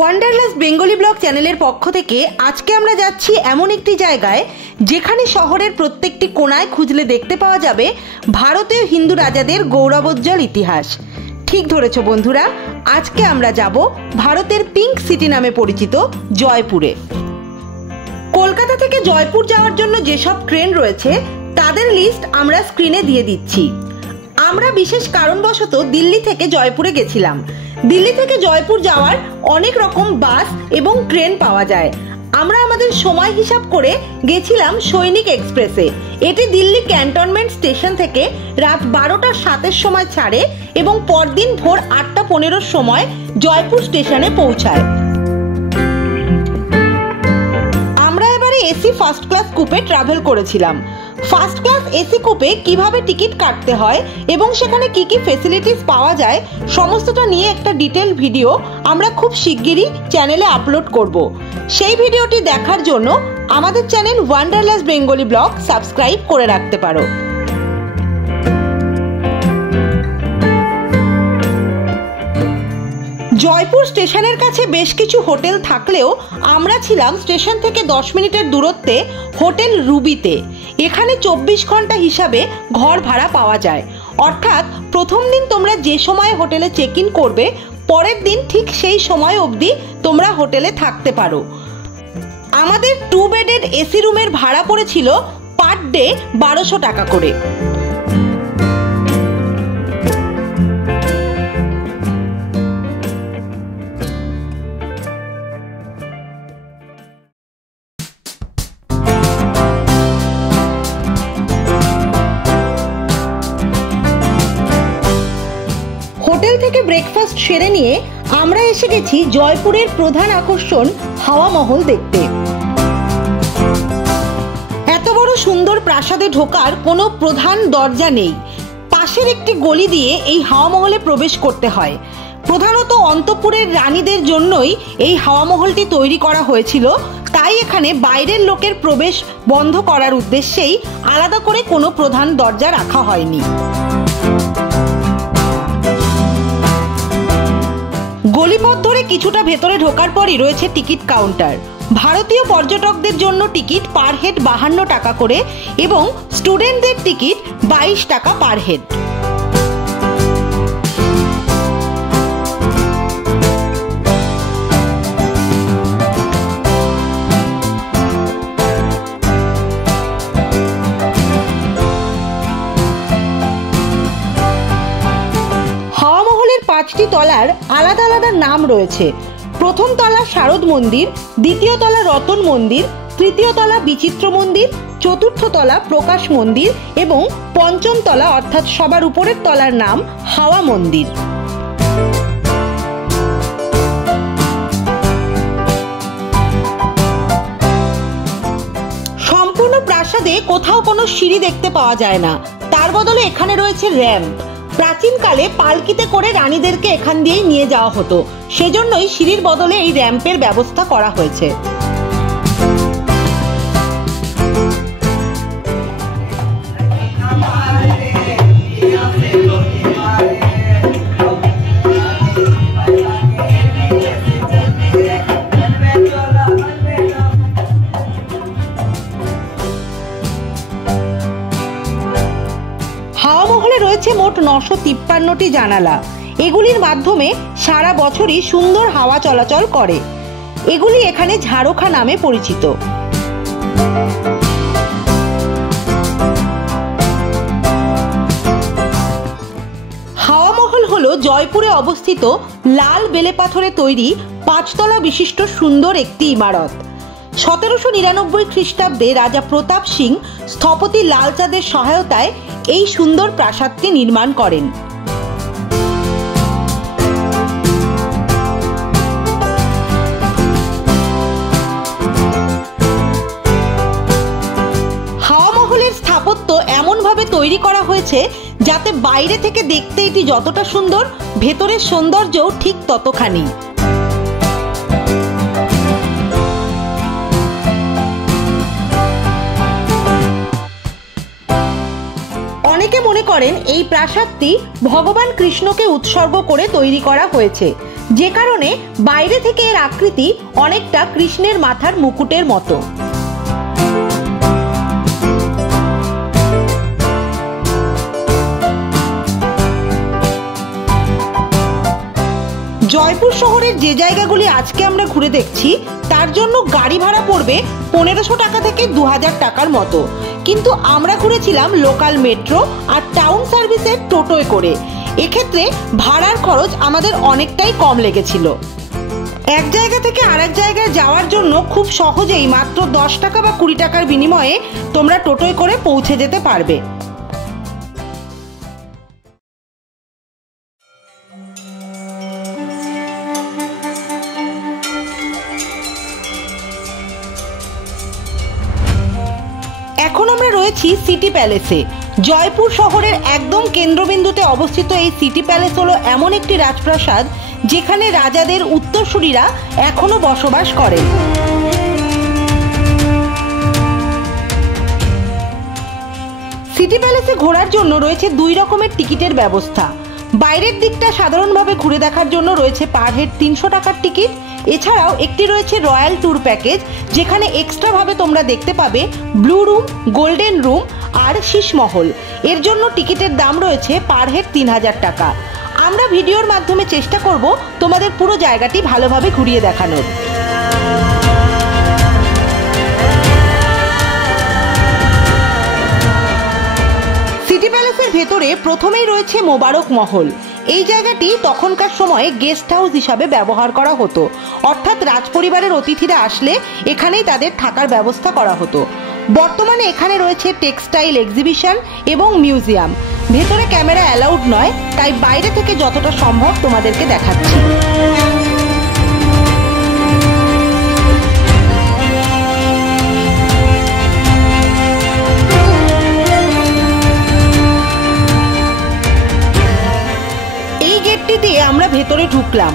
Wanderlust Bengali blog চ্যানেলের পক্ষ থেকে আজকে আমরা যাচ্ছি এমন একটি জায়গায় যেখানে শহরের প্রত্যেকটি কোণায় খুঁজলে দেখতে পাওয়া যাবে ভারতীয় হিন্দু রাজাদের গৌরবোজ্জ্বল ইতিহাস। ঠিক ধরেছ বন্ধুরা, আজকে আমরা যাব ভারতের পিঙ্ক সিটি নামে পরিচিত জয়পুরে। কলকাতা থেকে জয়পুর যাওয়ার জন্য যেসব ট্রেন রয়েছে তাদের লিস্ট আমরা স্ক্রিনে দিয়ে দিচ্ছি। আমরা বিশেষ কারণবশত দিল্লি থেকে জয়পুরে গেছিলাম। দিল্লি থেকে জয়পুর যাওয়ার অনেক রকম বাস এবং ট্রেন পাওয়া যায়। আমরা আমাদের সময় হিসাব করে গেছিলাম সৈনিক এক্সপ্রেসে। এটি দিল্লি ক্যান্টনমেন্ট স্টেশন থেকে রাত 12টা 7-এর সময় ছাড়ে এবং পরদিন ভোর 8টা 15-র সময় জয়পুর স্টেশনে পৌঁছায়। আমরা এবারে এসি ফার্স্ট ক্লাস কুপে ট্রাভেল করেছিলাম। ফার্স্ট ক্লাস এসি কুপে কিভাবে টিকিট কাটতে হয় এবং সেখানে কি কি ফেসিলিটিস পাওয়া যায় সমস্তটা নিয়ে একটা ডিটেল ভিডিও আমরা খুব শিগগিরই চ্যানেলে আপলোড করব। সেই ভিডিওটি দেখার জন্য আমাদের channel wanderlust Bengali blog subscribe করে রাখতে পারো। জয়পুর স্টেশনের কাছে বেশ কিছু হোটেল থাকলেও আমরা ছিলাম স্টেশন থেকে 10 মিনিটের দূরত্বে হোটেল রুবিতে। এখানে 24 ঘন্টা হিসাবে ঘর ভাড়া পাওয়া যায়, অর্থাৎ প্রথম দিন তোমরা যে সময় হোটেলে চেক ইন করবে পরের দিন ঠিক সেই সময় অবধি তোমরা হোটেলে থাকতে পারো। আমাদের 2 বেডেড এসি রুমের ভাড়া পড়েছিল পার ডে 1200 টাকা করে। হোটেল থেকে ব্রেকফাস্ট সেরে নিয়ে আমরা এসে গেছি জয়পুরের প্রধান আকর্ষণ হাওয়া মহল দেখতে। এত বড় সুন্দর প্রাসাদে ঢোকার কোনো প্রধান দরজা নেই। পাশের একটি গলি দিয়ে এই হাওয়া মহলে প্রবেশ করতে হয়। প্রধানত অন্তঃপুরের রানীদের জন্যই এই হাওয়া মহলটি তৈরি করা হয়েছিল, তাই এখানে বাইরের লোকের প্রবেশ বন্ধ করার উদ্দেশ্যেই আলাদা করে কোনো প্রধান দরজা রাখা হয়নি। গলিপথ ধরে কিছুটা ভেতরে ঢোকার পরই রয়েছে টিকিট কাউন্টার। ভারতীয় পর্যটকদের জন্য টিকিট পার হেড 52 টাকা করে এবং স্টুডেন্টদের টিকিট 22 টাকা পার হেড। পাঁচটি তলার আলাদা আলাদা নাম রয়েছে। প্রথম তলা শারদ মন্দির, দ্বিতীয় তলা রতন মন্দির, তৃতীয় তলা বিচিত্র মন্দির, চতুর্থ তলা প্রকাশ মন্দির এবং পঞ্চম তলা অর্থাৎ সবার উপরের তলার নাম হাওয়া মন্দির। সম্পূর্ণ প্রাসাদে কোথাও কোনো সিঁড়ি দেখতে পাওয়া যায় না, তার বদলে এখানে রয়েছে র্যাম্প। প্রাচীনকালে পালকিতে করে রানীদেরকে এখান দিয়েই নিয়ে যাওয়া হতো, সেজন্যই সিঁড়ির বদলে এই র্যাম্পের ব্যবস্থা করা হয়েছে। হাওয়া মহলে রয়েছে মোট 953টি জানালা। এগুলির মাধ্যমে সারা বছরই সুন্দর হাওয়া চলাচল করে। এগুলি এখানে ঝাড়খা নামে পরিচিত। হাওয়া মহল হলো জয়পুরে অবস্থিত লাল বেলে পাথরে তৈরি 5 তলা বিশিষ্ট সুন্দর একটি ইমারত। 1799 খ্রিস্টাব্দে রাজা প্রতাপ সিং স্থপতি লালচাঁদের সহায়তায় এই সুন্দর প্রাসাদটি নির্মাণ করেন। হাওয়া মহলের স্থাপত্য এমনভাবে তৈরি করা হয়েছে যাতে বাইরে থেকে দেখতে এটি যতটা সুন্দর, ভেতরের সৌন্দর্যও ঠিক ততখানি। অনেকে মনে করেন এই প্রাসাদটি ভগবান কৃষ্ণকে উৎসর্গ করে তৈরি করা হয়েছে, যে কারণে বাইরে থেকে এর আকৃতি অনেকটা কৃষ্ণের মাথার মুকুটের মতো। জয়পুর শহরের যে জায়গাগুলি আজকে আমরা ঘুরে দেখছি তার জন্য গাড়ি ভাড়া পড়বে 1500 টাকা থেকে 2000 টাকার মতো, কিন্তু আমরা ঘুরেছিলাম লোকাল মেট্রো আর টাউন সার্ভিসের টোটোয় করে। এক্ষেত্রে ভাড়ার খরচ আমাদের অনেকটাই কম লেগেছিল। এক জায়গা থেকে আরেক জায়গায় যাওয়ার জন্য খুব সহজেই মাত্র 10 টাকা বা 20 টাকার বিনিময়ে তোমরা টোটোয় করে পৌঁছে যেতে পারবে। এখন আমরা রয়েছি সিটি প্যালেসে। জয়পুর শহরের একদম কেন্দ্রবিন্দুতে অবস্থিত এই সিটি প্যালেস হলো এমন একটি রাজপ্রাসাদ যেখানে রাজাদের উত্তরসূরিরা এখনো বসবাস করেন। সিটি প্যালেসে ঘোরার জন্য রয়েছে 2 রকমের টিকিটের ব্যবস্থা। বাইরের দিকটা সাধারণভাবে ঘুরে দেখার জন্য রয়েছে পার হেড 300 টাকার টিকিট। এছাড়াও একটি রয়েছে রয়্যাল ট্যুর প্যাকেজ, যেখানে এক্সট্রা ভাবে তোমরা দেখতে পাবে ব্লু রুম, গোল্ডেন রুম আর শীষমহল। এর জন্য টিকিটের দাম রয়েছে পার হেড 3000 টাকা। আমরা ভিডিওর মাধ্যমে চেষ্টা করব তোমাদের পুরো জায়গাটি ভালোভাবে ঘুরিয়ে দেখানোর। সিটি প্যালেসের ভেতরে প্রথমেই রয়েছে মোবারক মহল। এই জায়গাটি তখনকার সময়ে গেস্ট হাউস হিসাবে ব্যবহার করা হতো, অর্থাৎ রাজপরিবারের অতিথিরা আসলে এখানেই তাদের থাকার ব্যবস্থা করা হতো। বর্তমানে এখানে রয়েছে টেক্সটাইল এক্সিবিশন এবং মিউজিয়াম। ভেতরে ক্যামেরা অ্যালাউড নয়, তাই বাইরে থেকে যতটা সম্ভব তোমাদেরকে দেখাচ্ছি। দিয়ে আমরা ভেতরে ঢুকলাম।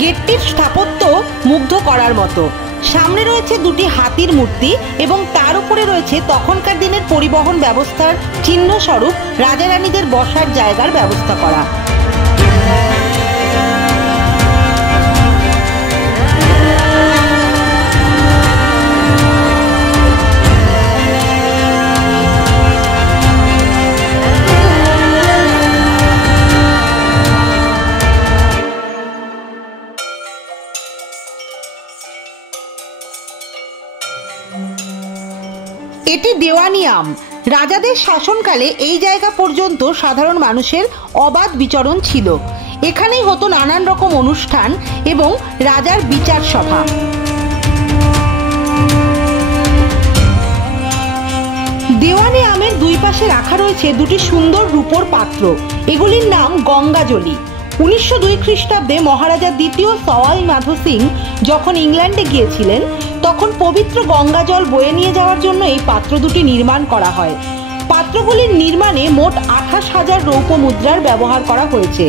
গেটটির স্থাপত্য মুগ্ধ করার মতো। সামনে রয়েছে 2টি হাতির মূর্তি এবং তার উপরে রয়েছে তখনকার দিনের পরিবহন ব্যবস্থার চিহ্ন স্বরূপ রাজা রানীদের বসার জায়গার ব্যবস্থা করা। এটি দেওয়ানি আম। রাজাদের শাসনকালে এই জায়গা পর্যন্ত সাধারণ মানুষের অবাধ বিচরণ ছিল। এখানেই হতো নানান রকম অনুষ্ঠান এবং রাজার বিচার সভা। দেওয়ানি আমের 2 পাশে রাখা রয়েছে 2টি সুন্দর রূপোর পাত্র। এগুলির নাম গঙ্গাজলি। 1902 খ্রিস্টাব্দে মহারাজা দ্বিতীয় সওয়াই মাধো সিং যখন ইংল্যান্ডে গিয়েছিলেন, তখন পবিত্র গঙ্গা জল বয়ে নিয়ে যাওয়ার জন্য এই পাত্র 2টি নির্মাণ করা হয়। পাত্রগুলির নির্মাণে মোট 28,000 রৌপ্য মুদ্রার ব্যবহার করা হয়েছে।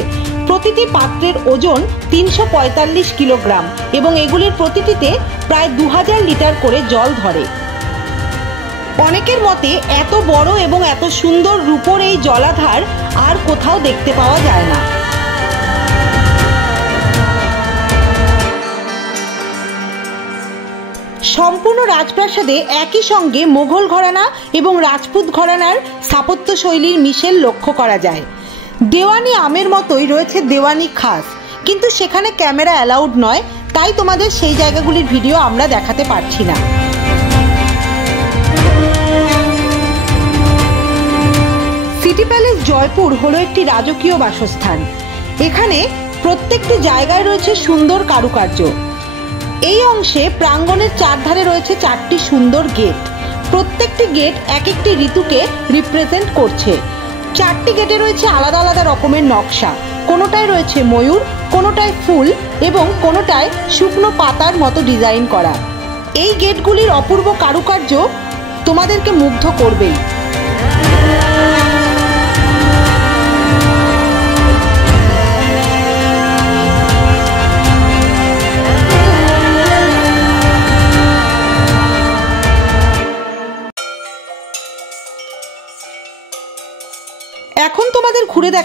প্রতিটি পাত্রের ওজন 345 কিলোগ্রাম এবং এগুলির প্রতিটিতে প্রায় 2000 লিটার করে জল ধরে। অনেকের মতে এত বড় এবং এত সুন্দর রূপোর এই জলাধার আর কোথাও দেখতে পাওয়া যায় না। সম্পূর্ণ রাজপ্রাসাদে একই সঙ্গে মোগল ঘরানা এবং রাজপুত ঘরানার স্থাপত্য শৈলীর মিশেল লক্ষ্য করা যায়। দেওয়ানি আমের মতোই রয়েছে দেওয়ানি খাস, কিন্তু সেখানে ক্যামেরা অ্যালাউড নয়, তাই তোমাদের সেই জায়গাগুলির ভিডিও আমরা দেখাতে পারছি না। সিটি প্যালেস জয়পুর হলো একটি রাজকীয় বাসস্থান। এখানে প্রত্যেকটি জায়গায় রয়েছে সুন্দর কারুকার্য। এই অংশে প্রাঙ্গণের 4 ধারে রয়েছে 4টি সুন্দর গেট। প্রত্যেকটি গেট এক একটি ঋতুকে রিপ্রেজেন্ট করছে। 4টি গেটে রয়েছে আলাদা আলাদা রকমের নকশা। কোনোটায় রয়েছে ময়ূর, কোনোটায় ফুল এবং কোনোটায় শুকনো পাতার মতো ডিজাইন করা। এই গেটগুলির অপূর্ব কারুকার্য তোমাদেরকে মুগ্ধ করবেই।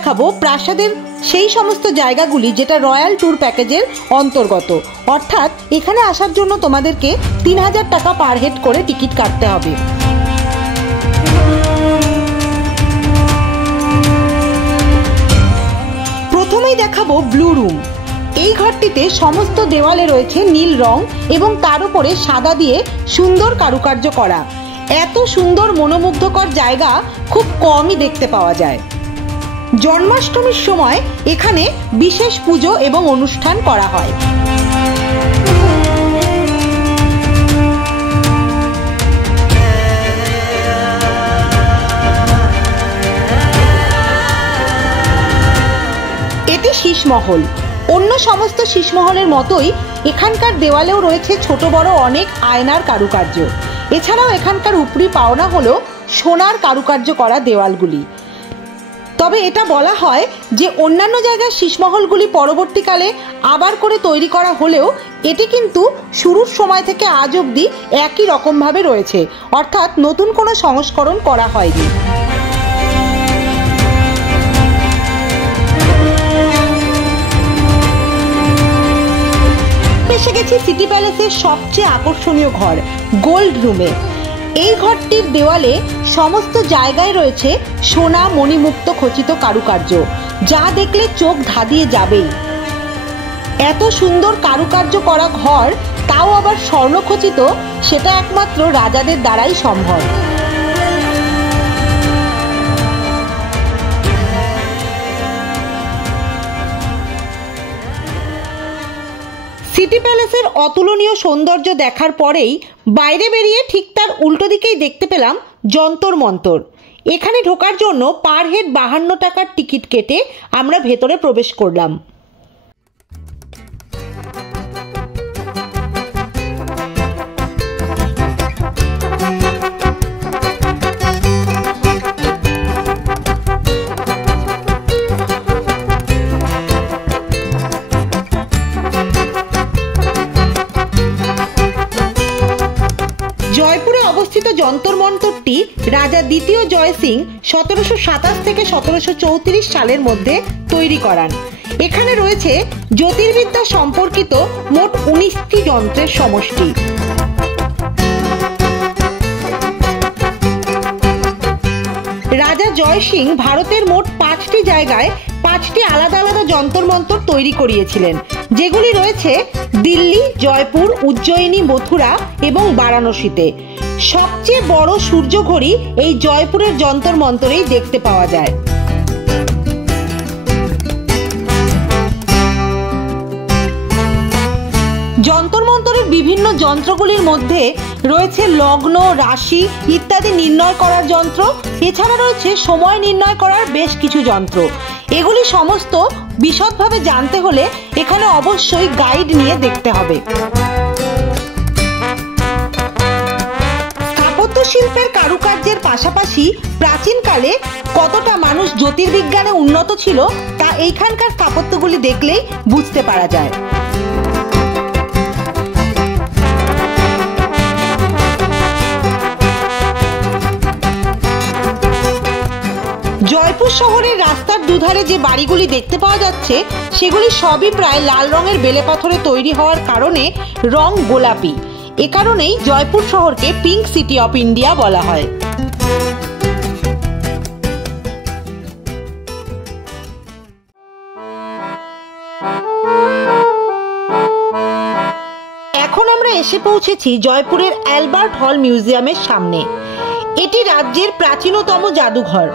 দেখাবো প্রাসাদের সেই সমস্ত জায়গাগুলি যেটা রয়্যাল ট্যুর প্যাকেজের অন্তর্গত, অর্থাৎ এখানে আসার জন্য তোমাদেরকে 3000 টাকা পার হেড করে টিকিট কাটতে হবে। প্রথমেই দেখাবো ব্লু রুম। এই ঘরটিতে সমস্ত দেওয়ালে রয়েছে নীল রং এবং তার উপরে সাদা দিয়ে সুন্দর কারুকার্য করা। এত সুন্দর মনোমুগ্ধকর জায়গা খুব কমই দেখতে পাওয়া যায়। জন্মাষ্টমীর সময় এখানে বিশেষ পুজো এবং অনুষ্ঠান করা হয়। এটি শীষমহল। অন্য সমস্ত শীষমহলের মতোই এখানকার দেওয়ালেও রয়েছে ছোট বড় অনেক আয়নার কারুকার্য। এছাড়াও এখানকার উপরি পাওনা হলো সোনার কারুকার্য করা দেওয়ালগুলি। তবে এটা বলা হয় যে অন্যান্য জায়গার শীষমহলগুলি পরবর্তীকালে আবার করে তৈরি করা হলেও এটি কিন্তু শুরুর সময় থেকে আজ অবধি একই রকমভাবে রয়েছে, অর্থাৎ নতুন কোনো সংস্করণ করা হয়নি। এসে গেছি সিটি প্যালেসের সবচেয়ে আকর্ষণীয় ঘর, গোল্ড রুমে। এই ঘরটির দেওয়ালে সমস্ত জায়গায় রয়েছে সোনা মণিমুক্ত খচিত কারুকার্য, যা দেখলে চোখ ধাঁধিয়ে যাবেই। এত সুন্দর কারুকার্য করা ঘর, তাও আবার স্বর্ণখচিত, সেটা একমাত্র রাজাদের দ্বারাই সম্ভব। সিটি প্যালেসের অতুলনীয় সৌন্দর্য দেখার পরেই বাইরে বেরিয়ে ঠিক তার উল্টো দিকেই দেখতে পেলাম যন্তর মন্তর। এখানে ঢোকার জন্য পার হেড 52 টাকার টিকিট কেটে আমরা ভেতরে প্রবেশ করলাম। জয়পুরে অবস্থিত যন্তর মন্তরটি রাজা দ্বিতীয় জয় সিং 1727 থেকে 1734 সালের মধ্যে তৈরি করান। এখানে রয়েছে জ্যোতির্বিদ্যা সম্পর্কিত মোট 19টি যন্ত্রের সমষ্টি। রাজা জয় সিং ভারতের মোট 5টি জায়গায় 5টি আলাদা আলাদা যন্তর মন্তর তৈরি করিয়েছিলেন, যেগুলি রয়েছে দিল্লি, জয়পুর, উজ্জয়িনী, মথুরা এবং বারাণসীতে। সবচেয়ে বড় সূর্য ঘড়ি এই জয়পুরের যন্তর মন্তরেই দেখতে পাওয়া যায়। যন্তর মন্তরের বিভিন্ন যন্ত্রগুলির মধ্যে রয়েছে লগ্ন, রাশি ইত্যাদি নির্ণয় করার যন্ত্র। এছাড়া রয়েছে সময় নির্ণয় করার বেশ কিছু যন্ত্র। এগুলি সমস্ত বিশদভাবে জানতে হলে এখানে অবশ্যই গাইড নিয়ে দেখতে হবে। স্থাপত্য শিল্পের কারুকার্যের পাশাপাশি প্রাচীনকালে কতটা মানুষ জ্যোতির্বিজ্ঞানে উন্নত ছিল তা এইখানকার স্থাপত্যগুলি দেখলেই বুঝতে পারা যায়। জয়পুর শহরের রাস্তার দুধারে যে বাড়িগুলি দেখতে পাওয়া যাচ্ছে সেগুলি সবই প্রায় লাল রঙের বেলে পাথরে তৈরি হওয়ার কারণে রং গোলাপি। এ কারণেই জয়পুর শহরকে পিঙ্ক সিটি অফ ইন্ডিয়া বলা হয়। এখন আমরা এসে পৌঁছেছি জয়পুরের অ্যালবার্ট হল মিউজিয়ামের সামনে। এটি রাজ্যের প্রাচীনতম জাদুঘর।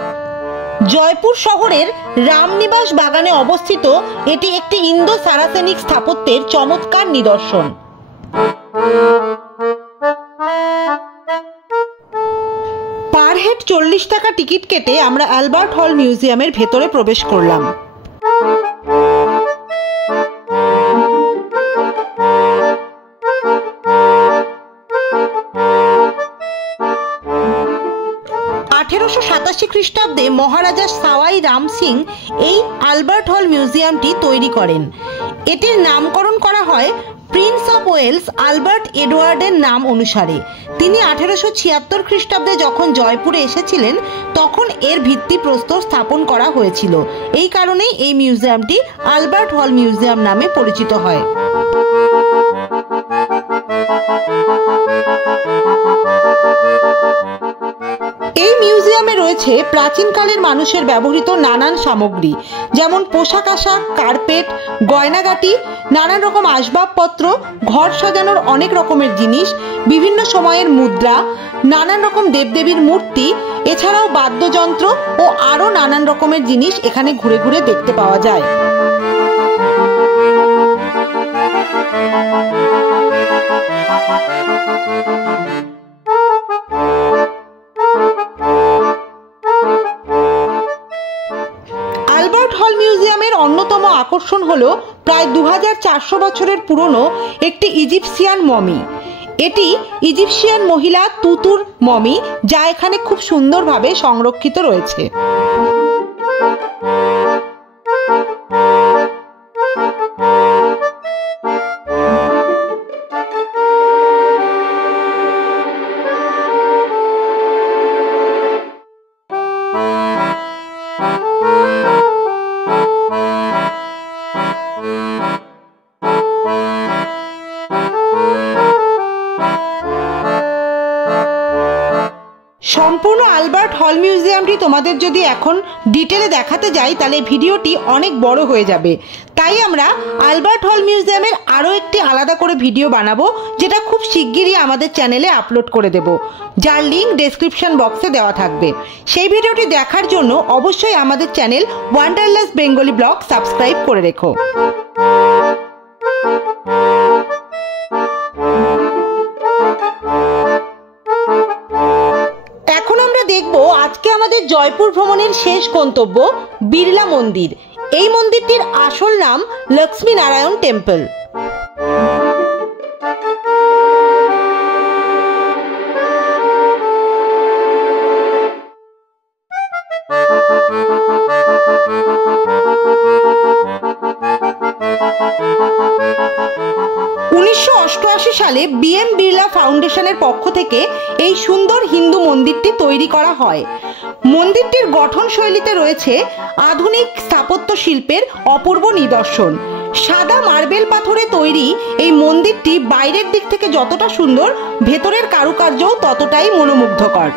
জয়পুর শহরের রামনিবাস বাগানে অবস্থিত এটি একটি ইন্দো সারাসেনিক স্থাপত্যের চমৎকার নিদর্শন। পার হেড 40 টাকা টিকিট কেটে আমরা অ্যালবার্ট হল মিউজিয়ামের ভেতরে প্রবেশ করলাম। খ্রিস্টাব্দে মহারাজা সাওয়াই রাম সিং এই অ্যালবার্ট হল মিউজিয়ামটি তৈরি করেন। এটির নামকরণ করা হয় প্রিন্স অফ ওয়েলস আলবার্ট এডওয়ার্ডের নাম অনুসারে। তিনি 1876 খ্রিস্টাব্দে যখন জয়পুরে এসেছিলেন তখন এর ভিত্তিপ্রস্তর স্থাপন করা হয়েছিল। এই কারণেই এই মিউজিয়ামটি আলবার্ট হল মিউজিয়াম নামে পরিচিত হয়। এই মিউজিয়ামে রয়েছে প্রাচীনকালের মানুষের ব্যবহৃত নানান সামগ্রী, যেমন পোশাক আশাক, কার্পেট, গয়নাগাটি, নানান রকম আসবাবপত্র, ঘর সাজানোর অনেক রকমের জিনিস, বিভিন্ন সময়ের মুদ্রা, নানান রকম দেবদেবীর মূর্তি, এছাড়াও বাদ্যযন্ত্র ও আরও নানান রকমের জিনিস এখানে ঘুরে ঘুরে দেখতে পাওয়া যায়। আলবার্ট হল মিউজিয়ামের অন্যতম আকর্ষণ হলো প্রায় 2400 বছরের পুরনো একটি ইজিপসিয়ান মমি। এটি ইজিপসিয়ান মহিলা তুতুর মমি, যা এখানে খুব সুন্দরভাবে সংরক্ষিত রয়েছে। সম্পূর্ণ আলবার্ট হল মিউজিয়ামটি তোমাদের যদি এখন ডিটেলে দেখাতে যাই তাহলে ভিডিওটি অনেক বড় হয়ে যাবে। তাই আমরা আলবার্ট হল মিউজিয়ামের আরও একটি আলাদা করে ভিডিও বানাবো, যেটা খুব শিগগিরই আমাদের চ্যানেলে আপলোড করে দেব, যার লিঙ্ক ডেসক্রিপশন বক্সে দেওয়া থাকবে। সেই ভিডিওটি দেখার জন্য অবশ্যই আমাদের চ্যানেল ওয়ান্ডারলাস বেঙ্গলি ব্লগ সাবস্ক্রাইব করে রেখো। দেখবো আজকে আমাদের জয়পুর ভ্রমণের শেষ গন্তব্য বিড়লা মন্দির। এই মন্দিরটির আসল নাম লক্ষ্মী নারায়ণ টেম্পল। 1988 সালে বিএম বিড়লা ফাউন্ডেশনের পক্ষ থেকে এই সুন্দর হিন্দু মন্দিরটি তৈরি করা হয়। মন্দিরটির গঠন শৈলীতে রয়েছে আধুনিক স্থাপত্য শিল্পের অপূর্ব নিদর্শন। সাদা মার্বেল পাথরে তৈরি এই মন্দিরটি বাইরের দিক থেকে যতটা সুন্দর, ভেতরের কারুকার্যও ততটাই মনোমুগ্ধকর।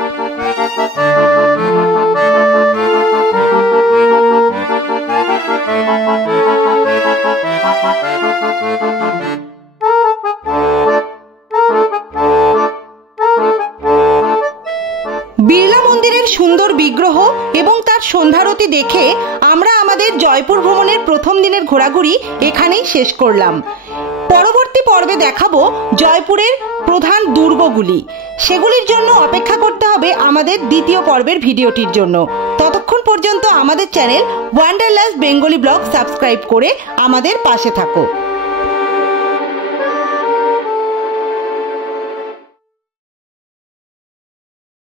বিড়লা মন্দিরের সুন্দর বিগ্রহ এবং তার সন্ধ্যারতি দেখে আমরা আমাদের জয়পুর ভ্রমণের প্রথম দিনের ঘোরাঘুরি এখানেই শেষ করলাম। পরবর্তী পর্বে দেখাবো জয়পুরের প্রধান দুর্গগুলি। সেগুলির জন্য অপেক্ষা করতে হবে আমাদের দ্বিতীয় পর্বের ভিডিওটির জন্য। ততক্ষণ পর্যন্ত আমাদের চ্যানেল ওয়ান্ডারলাস বেঙ্গলি ব্লগ সাবস্ক্রাইব করে আমাদের পাশে থাকো।